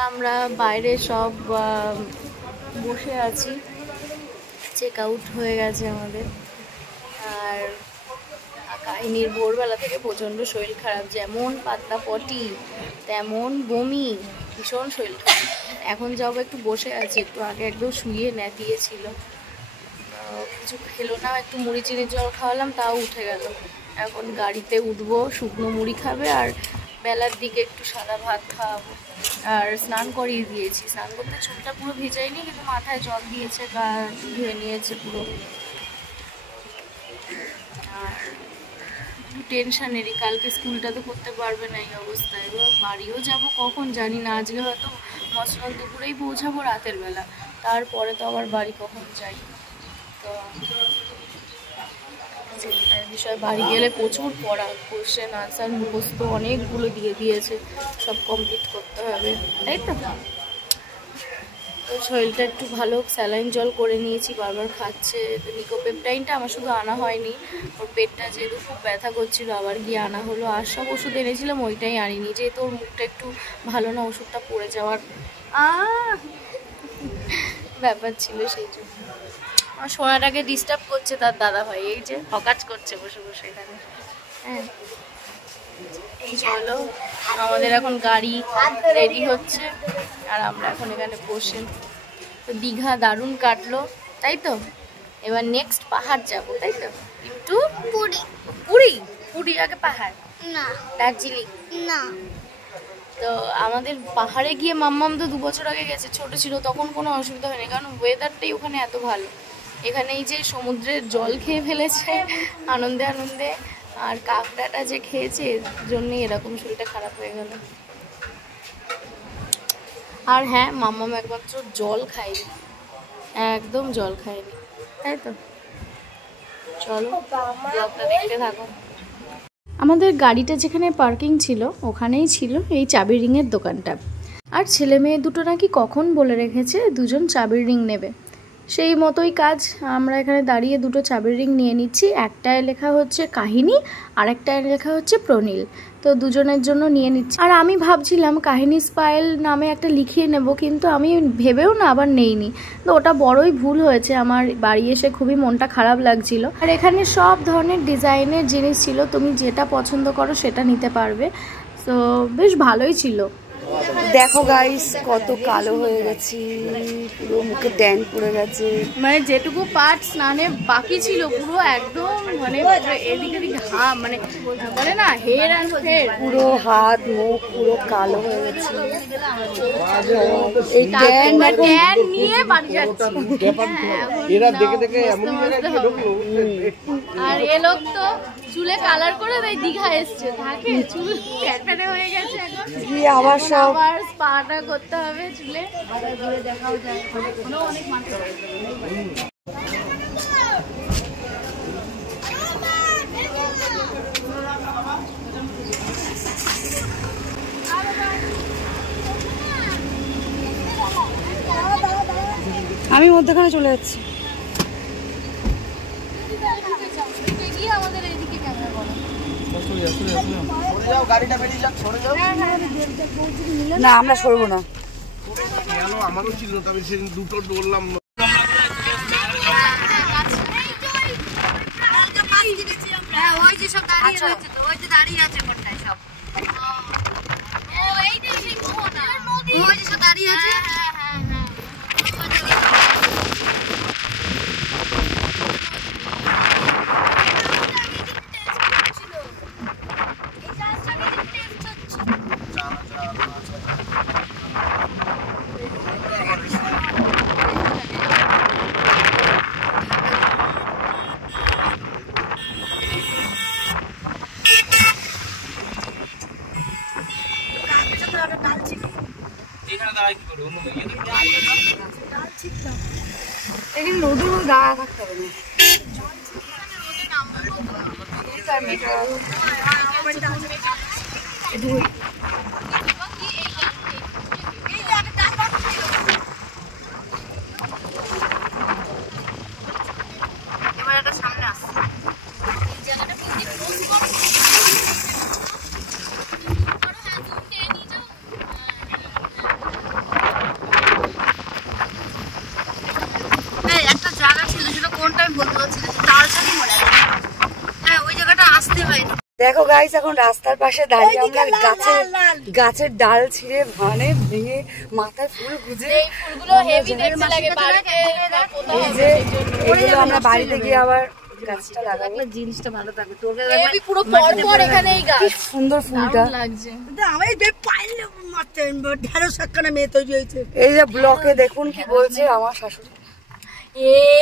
আমরা বাইরে সব বসে আছি, চেক আউট হয়ে গেছে আমাদের। আর কাহিনীর ভোরবেলা থেকে প্রচণ্ড শরীর খারাপ, যেমন পাতলা পটি তেমন বমি, ভীষণ শরীর খারাপ। এখন যাবো, একটু বসে আছি, একটু আগে একদম শুয়ে দিয়েছিল, কিছু খেলো না, একটু মুড়ি চিনির জল খাওয়ালাম, তাও উঠে গেল। এখন গাড়িতে উঠবো, শুকনো মুড়ি খাবে, আর বেলার দিকে একটু সাদা ভাত খাওয়াবো। আর স্নান করিয়ে দিয়েছি, স্নান করতে চুলটা পুরো ভিজাইনি, কিন্তু মাথায় জল দিয়েছে, গা ধুয়ে নিয়েছে পুরো। আর একটু টেনশানেরই, কালকে স্কুলটা তো করতে পারবে না এই অবস্থায়। এবার বাড়িও যাব কখন জানি না, আজকে হয়তো মসলান দুপুরেই পৌঁছাবো রাতের বেলা, তারপরে তো আবার বাড়ি কখন যাই। তো চিন্তার বিষয়, বাড়ি গেলে প্রচুর পড়া, কোশ্চেন আনসার মুখস্থ অনেকগুলো দিয়ে দিয়েছে, সব কমপ্লিট করতে হবে, তাই তো। তো শরীরটা একটু ভালো, স্যালাইন জল করে নিয়েছি, বারবার খাচ্ছে। নিকোপেপটাইনটা আমার শুধু আনা হয়নি, ওর পেটটা যেহেতু খুব ব্যথা করছিল, আবার গিয়ে আনা হলো। আর সব ওষুধ এনেছিলাম, ওইটাই আনিনি, যেহেতু ওর মুখটা একটু ভালো না, ওষুধটা পড়ে যাওয়ার ব্যাপার ছিল, সেই জন্য। আমার সোনাটাকে ডিস্টার্ব করছে তার দাদা ভাই, এই যে হকাজ করছে বসে বসে এখানে। হ্যাঁ, চলো, আমাদের এখন গাড়ি রেডি হচ্ছে, আর আমরা এখন এখানে বসে। তো দীঘা দারুণ কাটলো, তাই তো। এবার নেক্সট পাহাড় যাব, তাই তো। কিন্তু পুরী পুরী পুরী আগে পাহাড় না, দার্জিলিং না। তো আমাদের পাহাড়ে গিয়ে মাম্মাম তো 2 বছর আগে গেছে, ছোট ছিল তখন, কোনো অসুবিধা হয়নি, কারণ ওয়েদারটাই ওখানে এত ভালো। এখানে এই যে সমুদ্রের জল খেয়ে ফেলেছে আনন্দে আনন্দে, আর কাঁকড়াটা যে খেয়েছে, এর জন্যই এরকম শরীরটা খারাপ হয়ে গেল। আর হ্যাঁ, মাম্মাম একমাত্র জল খায়নি, একদম জল খায়নি, তাই তো। চলো, ব্লগটা দেখতে থাকো। আমাদের গাড়িটা যেখানে পার্কিং ছিল, ওখানেই ছিল এই চাবির রিংয়ের দোকানটা। আর ছেলে মেয়ে দুটো নাকি কখন বলে রেখেছে 2জন চাবির রিং নেবে, সেই মতোই কাজ। আমরা এখানে দাঁড়িয়ে 2টো চাবির রিং নিয়ে নিচ্ছি, একটায় লেখা হচ্ছে কাহিনী, আর একটায় লেখা হচ্ছে প্রনীল। তো 2জনের জন্য নিয়ে নিচ্ছি। আর আমি ভাবছিলাম কাহিনী স্পাইল নামে একটা লিখিয়ে নেব, কিন্তু আমি ভেবেও না আবার নেইনি। তো ওটা বড়ই ভুল হয়েছে, আমার বাড়ি এসে খুবই মনটা খারাপ লাগছিল। আর এখানে সব ধরনের ডিজাইনের জিনিস ছিল, তুমি যেটা পছন্দ করো সেটা নিতে পারবে। তো বেশ ভালোই ছিল। দেখো গাইস, কত কালো হয়ে গেছি, পুরো মুখে ট্যান পড়ে গেছে। মানে যেটুকু পার্ট স্নানে বাকি ছিল, পুরো একদম মানে এদিকে ঘাম, মানে বলে না হেয়ার অ্যান্ড হেয়ার, পুরো হাত মুখ পুরো কালো হয়ে গেছে। এই ট্যান নিয়ে বাড়ি যাচ্ছি। এরা দেখে দেখে এমন আর এ লোক তো চুলে কালার করে তাই দীঘা এসছে, থাকে চুল প্যাটপ্যাটে হয়ে গেছে, এখন আবার সব আবার স্পাটা করতে হবে চুলে। দেখাও যায়, অনেক মানুষ। আমি মধ্যখানে চলে যাচ্ছি। না, আমরা সরবো না। আমারও ছিল, তবে সেদিন 2টো বললাম। ওই যে সব দাঁড়িয়ে রয়েছে, তো ওই যে দাঁড়িয়ে আছে কোনটায় সব, ওই যে সব দাঁড়িয়ে আছে। এখানে রোদের মধ্যে দাঁড়া থাকতে হবে এবার একটা সামনে আসছে জায়গাটা দেখো গাইস, এখন রাস্তার পাশে দাঁড়িয়ে আমরা গাছের ডাল ছিঁড়ে মানে ভেঙে মাথায় ফুল গুজে, এই ফুলগুলো হেভি দেখতে লাগে বাড়িতে এই যে এগুলো আমরা বাড়িতে গিয়ে আবার গাছটা লাগাবো, জিনিসটা ভালো থাকবে। তোকে হেভি পুরো পরপর এখানে এই গাছ, কি সুন্দর ফুলটা লাগছে। এই যে ব্লকে দেখুন কি বলছে আমার শাশুড়ি,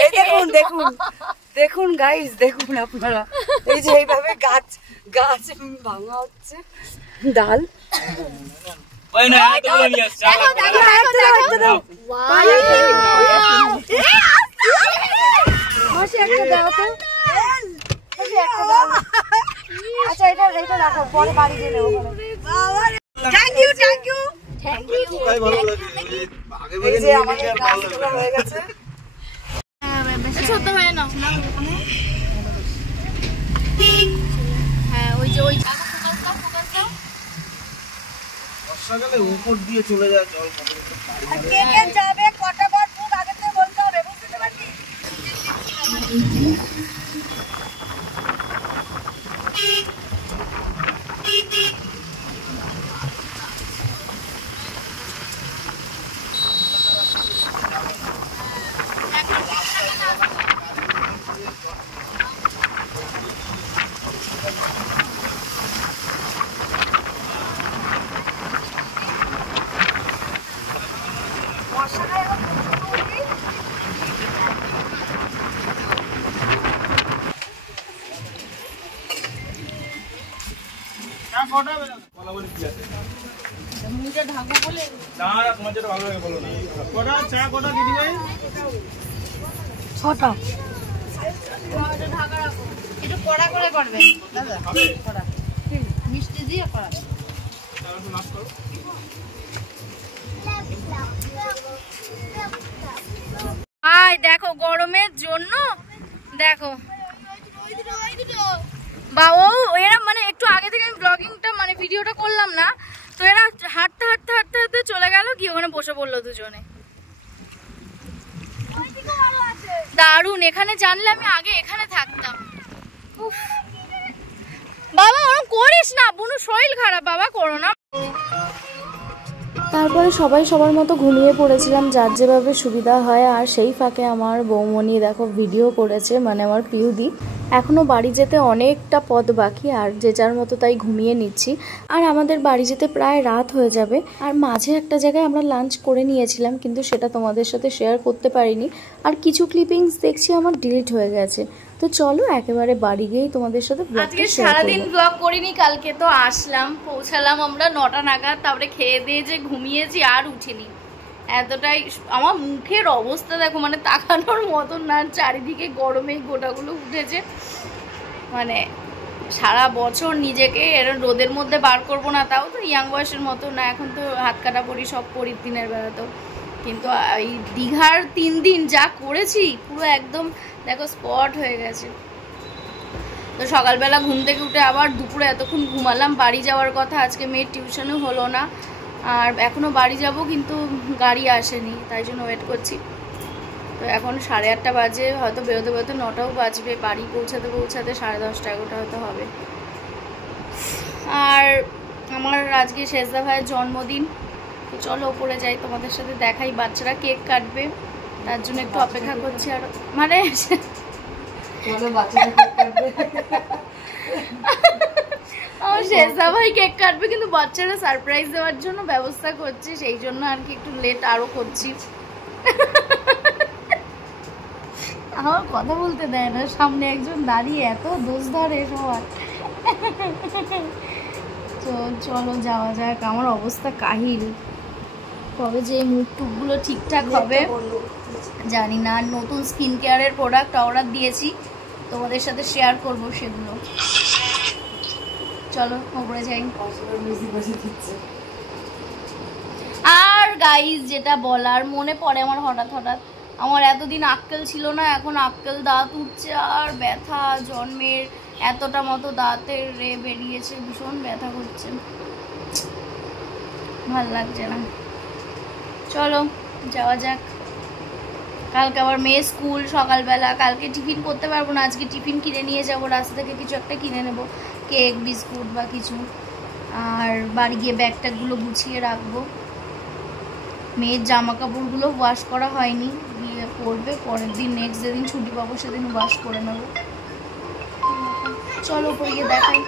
এই দেখুন দেখুন দেখুন গাইস, দেখুন আপনারা, এই যে এইভাবে গাছ ভাঙা হচ্ছে ডাল। আচ্ছা এটা রাখো, পরে বাড়ি দিয়ে নেবো। থ্যাংক ইউ এই যে আমাদের গাছগুলো হয়ে গেছে। ছোট হয়ে নাও। হ্যাঁ ওই যে ওই ফোকাস দাও। বর্ষাকালে উপর দিয়ে চলে যায় জল, কে যাবে কটা বার ফুল আগে থেকে বলতে হবে, বুঝতে পারছি। ছটা একটু কড়া করে করবেন দাদা, কড়া মিষ্টি দিয়ে কড়া। আয় দেখো গরমের জন্য দেখো বা ও এরা মানে একটু আগে থেকে আমি ব্লগিংটা মানে ভিডিওটা করলাম না, তো এরা হাঁটতে হাঁটতে হাঁটতে হাঁটতে চলে গেল কি ওখানে বসে পড়লো দুজনে। দারুন, এখানে জানলে আমি আগে এখানে থাকতাম। বাবা ওরকম করিস না, বুনু শরীর খারাপ, বাবা করো না। তারপরে সবাই সবার মতো ঘুমিয়ে পড়েছিলাম, যার যেভাবে সুবিধা হয়। আর সেই ফাঁকে আমার বৌমনি দেখো ভিডিও করেছে, মানে আমার পিউদি। এখনও বাড়ি যেতে অনেকটা পথ বাকি, আর যে যার মতো তাই ঘুমিয়ে নিচ্ছি। আর আমাদের বাড়ি যেতে প্রায় রাত হয়ে যাবে। আর মাঝে একটা জায়গায় আমরা লাঞ্চ করে নিয়েছিলাম, কিন্তু সেটা তোমাদের সাথে শেয়ার করতে পারিনি। আর কিছু ক্লিপিংস দেখছি আমার ডিলিট হয়ে গেছে। তো চলো একেবারে বাড়ি গিয়েই তোমাদের সাথে আজকে সারাদিন ব্লগ করিনি, কালকে তো আসলাম, পৌঁছালাম আমরা 9টা নাগাদ, তারপরে খেয়ে দিয়ে যে ঘুমিয়েছি আর উঠিনি। এতটাই আমার মুখের অবস্থা দেখো, মানে তাকানোর মতন না, চারিদিকে গরমে গোটাগুলো উঠেছে। মানে সারা বছর নিজেকে এরকম রোদের মধ্যে বার করবো না, তাও তো ইয়াং বয়সের মতো না, এখন তো হাত কাটা পরি সব পরি দিনের বেলা তো। কিন্তু এই দীঘার 3 দিন যা করেছি পুরো একদম দেখো স্পট হয়ে গেছে। তো সকালবেলা ঘুম থেকে উঠে আবার দুপুরে এতক্ষণ ঘুমালাম। বাড়ি যাওয়ার কথা, আজকে মেয়ের টিউশনও হলো না, আর এখনও বাড়ি যাব কিন্তু গাড়ি আসেনি, তাই জন্য ওয়েট করছি। তো এখন 8:30 বাজে, হয়তো বেরোতে বেরোতে 9টাও বাজবে, বাড়ি পৌঁছাতে পৌঁছাতে 10:30 11টা হয়তো হবে। আর আমার আজকে শেষদা ভাইয়ের জন্মদিন, তো চলো ওপরে যাই, তোমাদের সাথে দেখাই। বাচ্চারা কেক কাটবে, তার জন্য একটু অপেক্ষা করছি। আর মানে আমার শেষদা ভাই কেক কাটবে, কিন্তু বাচ্চারা সারপ্রাইজ দেওয়ার জন্য ব্যবস্থা করছে, সেই জন্য আর কি একটু লেট আরো করছি। আমার কথা বলতে দেয় না, সামনে একজন দাঁড়িয়ে এত দোষ ধরে সবার। তো চলো যাওয়া যাক, আমার অবস্থা কাহিল। কবে যে মুখ টুকগুলো ঠিকঠাক হবে জানি না। নতুন স্কিন কেয়ারের প্রোডাক্ট অর্ডার দিয়েছি, তোমাদের সাথে শেয়ার করব সেগুলো। চলো ওপরে যাই। আর গাইজ যেটা বলার মনে পড়ে আমার হঠাৎ আমার এতদিন আক্কেল ছিল না, এখন আক্কেল দাঁত উঠছে আর ব্যথা, জন্মের এতটা মতো দাঁতের রে বেরিয়েছে, ভীষণ ব্যথা করছে, ভাল লাগছে না। চলো যাওয়া যাক। কালকে আবার মেয়ে স্কুল সকালবেলা, কালকে টিফিন করতে পারবো না, আজকে টিফিন কিনে নিয়ে যাবো, রাস্তা থেকে কিছু একটা কিনে নেবো। কেক বিস্কুট বা কিছু। আর বাড়ি গিয়ে ব্যাগ ট্যাগগুলো গুছিয়ে রাখবো। মেয়ের জামা কাপড়গুলো ওয়াশ করা হয়নি, গিয়ে পরবে পরের দিন, নেক্সট যেদিন ছুটি পাবো সেদিন ওয়াশ করে নেবো। চলো উপরে গিয়ে দেখাই।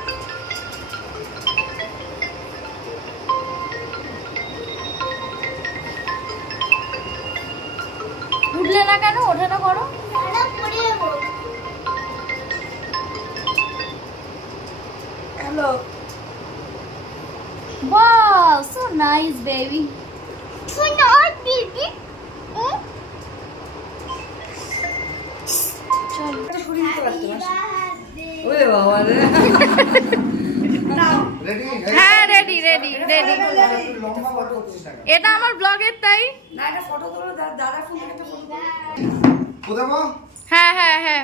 উঠলে না কেন? ওঠে না করো। Hello. Wow, so nice, baby. So nice, baby. চল। ওরে বাবা রে। হ্যাঁ রেডি রেডি রেডি। এটা আমার ব্লগের তাই। না এটা ফটো তোলো, দাদা ফোন থেকে একটা ফটো কোথাও হ্যাঁ হ্যাঁ হ্যাঁ।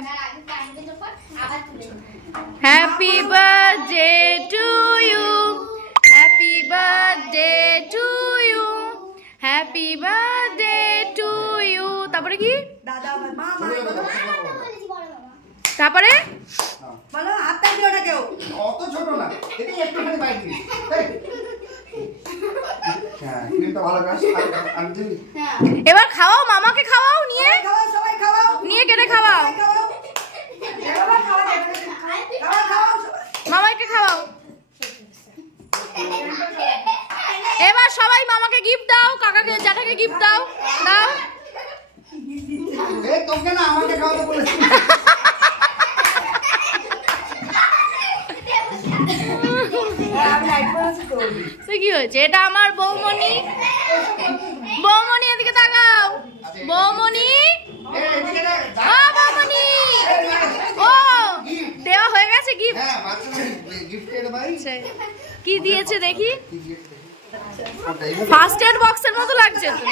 Happy birthday to you, happy birthday to you, happy birthday to you. তারপরে কি? দাদা মা তারপরে বলো হাতটা দিও না কেউ। অত ছোট না, এটা একটুখানি বাইক দিই। হ্যাঁ, ক্রিমটা ভালো কাজ। আমি দিই। এবার খাওয়াও, মামাকে খাওয়াও, নিয়ে খাওয়াও, সবাই খাওয়াও, নিয়ে কেটে খাওয়াও, খাওয়াও। এবার খাওয়া যাবে না। খাওয়াও খাওয়াও সবাই। মামাকে খাওয়াও। এবার সবাই মামাকে গিফট দাও, কাকাকে জ্যাঠাকে গিফট দাও, দাও। এই তোকে না আমাকে খাওয়াতে বলেছি। আমি লাইট করেছি তো। তো কি হয়েছে? এটা আমার বৌমণি। বৌমণি এদিকে তাকাও। বৌমণি, ও বৌমণি, ও দেওয়া হয়ে গেছে গিফট। হ্যাঁ, বাচ্চাদের গিফট এর ভাই। কি দিয়েছে দেখি? ফার্স্ট এড বক্সের মতো লাগছে তো।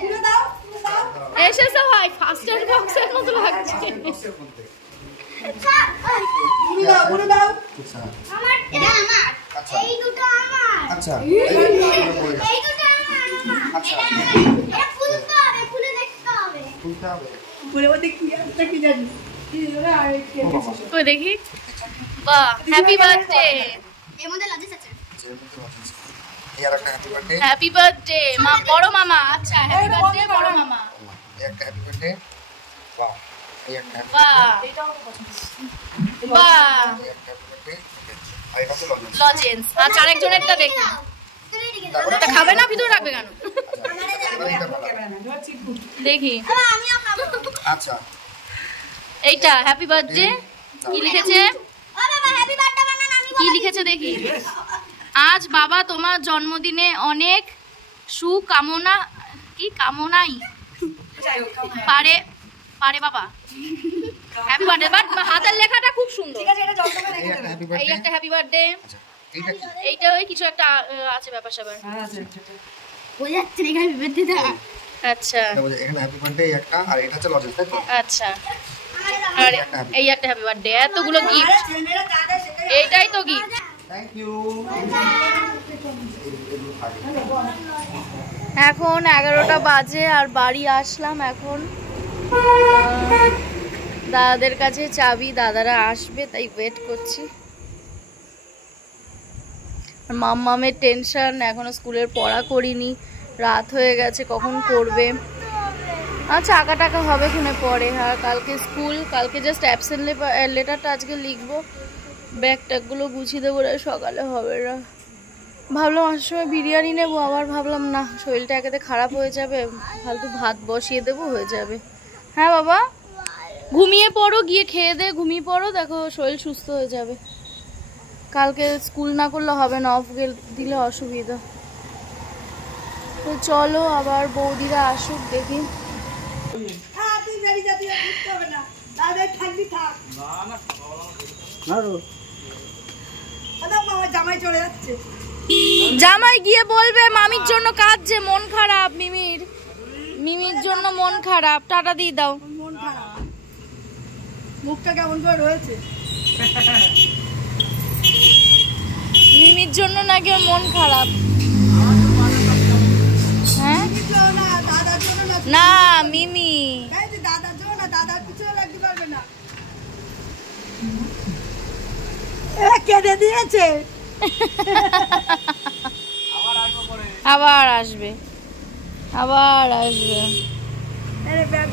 খুলে দাও, খুলে দাও। এসেছে ভাই, ফার্স্ট এড বক্সের মতো লাগছে। খুলে দাও, খুলে দাও। আমার এটা আমার, আচ্ছা এই দুটো আমার, আচ্ছা এই দুটো আমার, আচ্ছা এটা আমার, এটা খুলতে হবে, খুলে দেখতে হবে। খুলতে হবে। বলে বলে কি একটা কি জানি। কি ওরা আর কি কই দেখি। বাহ, হ্যাপি বার্থডে। এর মধ্যে লজেস আছে। এই আর একটা হ্যাপি বার্থডে। হ্যাপি বার্থডে মা, বড় মামা। আচ্ছা হ্যাপি বার্থডে বড় মামা। এই একটা হ্যাপি বার্থডে। বাহ, এই একটা হ্যাপি বাহ বাহ, এই একটা হ্যাপি বার্থডে। আর এটা তো লজেন্স। লজেন্স। আচ্ছা আরেকজনেরটা দেখি। তুমি এদিকে দাও। তারপরে এটা খাবে না, ভিতরে রাখবে কেন? এবার এটা ভালো। দেখি। আমিও খাবো। আচ্ছা এইটা হ্যাপি বার্থডে। কি লিখেছে? ও বাবা হ্যাপি বার্থডে বানান, আমি কি লিখেছে দেখি। আজ বাবা তোমার জন্মদিনে অনেক সুকামনা, কি কামনাই পারে পারে বাবা। Happy birthday. বাট হাতের লেখাটা খুব সুন্দর। ঠিক আছে এটা জল দেবে এই একটা হ্যাপি এই বার্থডে। একটা হ্যাপি বার্থডে। আচ্ছা এইটা কি? এইটা ওই কিছু একটা আছে ব্যাপার স্যাপার। বোঝা যাচ্ছে না এখানে বিপত্তি দা। আচ্ছা এটা বোঝা, এখানে হ্যাপি বার্থডে একটা, আর এটা হচ্ছে লজেন্স, তাই তো? আচ্ছা। আর এই একটা হ্যাপি বার্থডে, এতগুলো গিফট। ছেলেমেয়েরা যা দেয় সেটাই। এইটাই তো গিফট। Thank you. এখন 11টা বাজে আর বাড়ি আসলাম এখন। দাদাদের কাছে চাবি, দাদারা আসবে তাই ওয়েট করছি। মাম্মামের টেনশন, এখনো স্কুলের পড়া করিনি, রাত হয়ে গেছে, কখন করবে। আচ্ছা আঁকা টাকা হবে খুনে পরে। আর কালকে স্কুল, কালকে জাস্ট অ্যাবসেন্ট লেটারটা আজকে লিখবো, ব্যাগ ট্যাগগুলো গুছিয়ে দেবো, সকালে হবে না। ভাবলাম আসার সময় বিরিয়ানি নেবো, আবার ভাবলাম না, শরীরটা একেতে খারাপ হয়ে যাবে, ফালতু ভাত বসিয়ে দেবো, হয়ে যাবে। হ্যাঁ বাবা, ঘুমিয়ে পড়ো, গিয়ে খেয়ে দে, ঘুমিয়ে পড়ো, দেখো শরীর সুস্থ হয়ে যাবে। কালকে স্কুল না করলে হবে না, অফ দিলে অসুবিধা। তো চলো আবার বৌদিরা আসুক, দেখি। হ্যাঁ তুই বেরিয়ে যাবি, বুঝতে হবে না। দাদা থাকবি থাক। না রো। দাদা মামা জামাই চলে যাচ্ছে। জামাই গিয়ে বলবে মামির জন্য কাঁদছে, মন খারাপ মিমির, মিমির জন্য মন খারাপ। টাটা দিয়ে দাও। মন খারাপ, মুখটা কেমন করে রয়েছে। মিমির জন্য নাকি ওর মন খারাপ। হ্যাঁ না দাদার জন্য না, না মিমি, দাদার জন্য না, দাদার পিছনে লাগতে পারবে না। কেটে দিয়েছে। আবার আসবে, আবার আসবে। আরে ব্যাগ